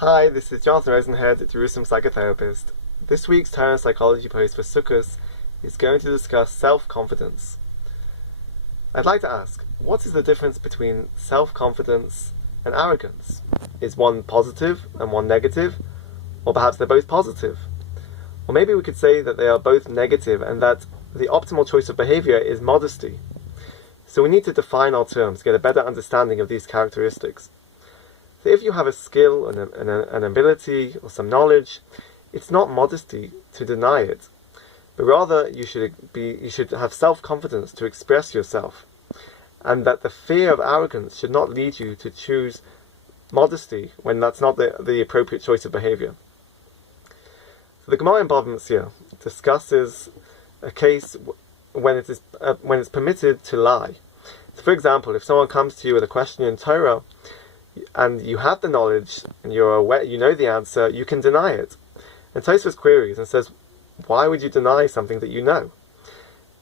Hi, this is Jonathan Rosenhead, Jerusalem psychotherapist. This week's Torah and Psychology post for Succot is going to discuss self-confidence. I'd like to ask, what is the difference between self-confidence and arrogance? Is one positive and one negative? Or perhaps they're both positive? Or maybe we could say that they are both negative and that the optimal choice of behavior is modesty. So we need to define our terms, get a better understanding of these characteristics. So if you have a skill, an ability, or some knowledge, it's not modesty to deny it, but rather you should have self-confidence to express yourself, and that the fear of arrogance should not lead you to choose modesty when that's not the appropriate choice of behavior. So the Gemara in Bava Metzia discusses a case when it's permitted to lie. So for example, if someone comes to you with a question in Torah, and you have the knowledge, and you're aware, you know the answer, you can deny it. And Tosfos queries and says, why would you deny something that you know?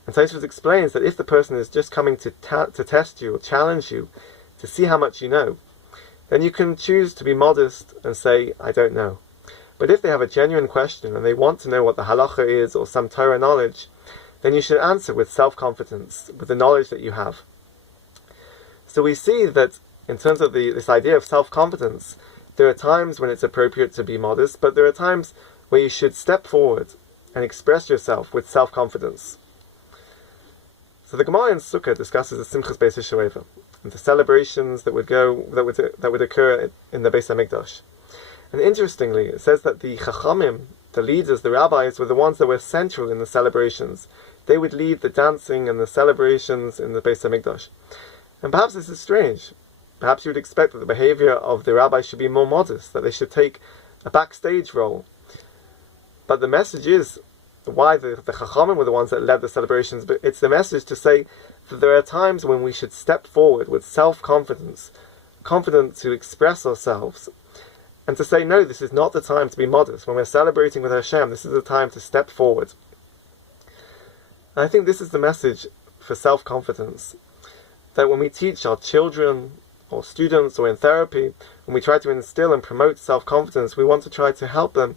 And Tosfos explains that if the person is just coming to test you or challenge you, to see how much you know, then you can choose to be modest and say, I don't know. But if they have a genuine question and they want to know what the halacha is or some Torah knowledge, then you should answer with self-confidence, with the knowledge that you have. So we see that in terms of this idea of self-confidence, there are times when it's appropriate to be modest, but there are times where you should step forward and express yourself with self-confidence. So the Gemara in Sukkot discusses the Simchas Beis HaShoeva, and the celebrations that would occur in the Beis HaMikdash. And interestingly, it says that the Chachamim, the leaders, the rabbis, were the ones that were central in the celebrations. They would lead the dancing and the celebrations in the Beis HaMikdash. And perhaps this is strange. Perhaps you would expect that the behavior of the rabbis should be more modest, that they should take a backstage role. But the message is why the Chachamim were the ones that led the celebrations, but it's the message to say that there are times when we should step forward with self-confidence, confident to express ourselves, and to say, no, this is not the time to be modest. When we're celebrating with Hashem, this is the time to step forward. And I think this is the message for self-confidence, that when we teach our children, or students, or in therapy, when we try to instill and promote self-confidence, we want to try to help them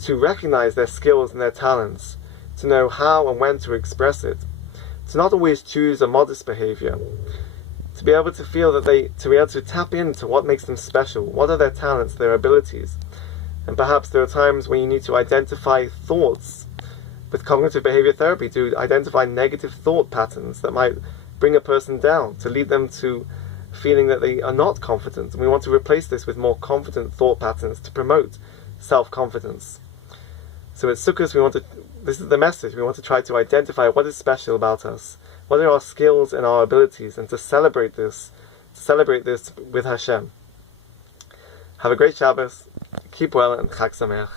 to recognize their skills and their talents, to know how and when to express it, to not always choose a modest behavior, to be able to feel that to be able to tap into what makes them special, what are their talents, their abilities. And perhaps there are times when you need to identify thoughts with cognitive behavior therapy, to identify negative thought patterns that might bring a person down, to lead them to feeling that they are not confident, and we want to replace this with more confident thought patterns to promote self-confidence. So at Sukkot, this is the message, we want to try to identify what is special about us, what are our skills and our abilities, and to celebrate this with Hashem. Have a great Shabbos, keep well, and Chag Sameach.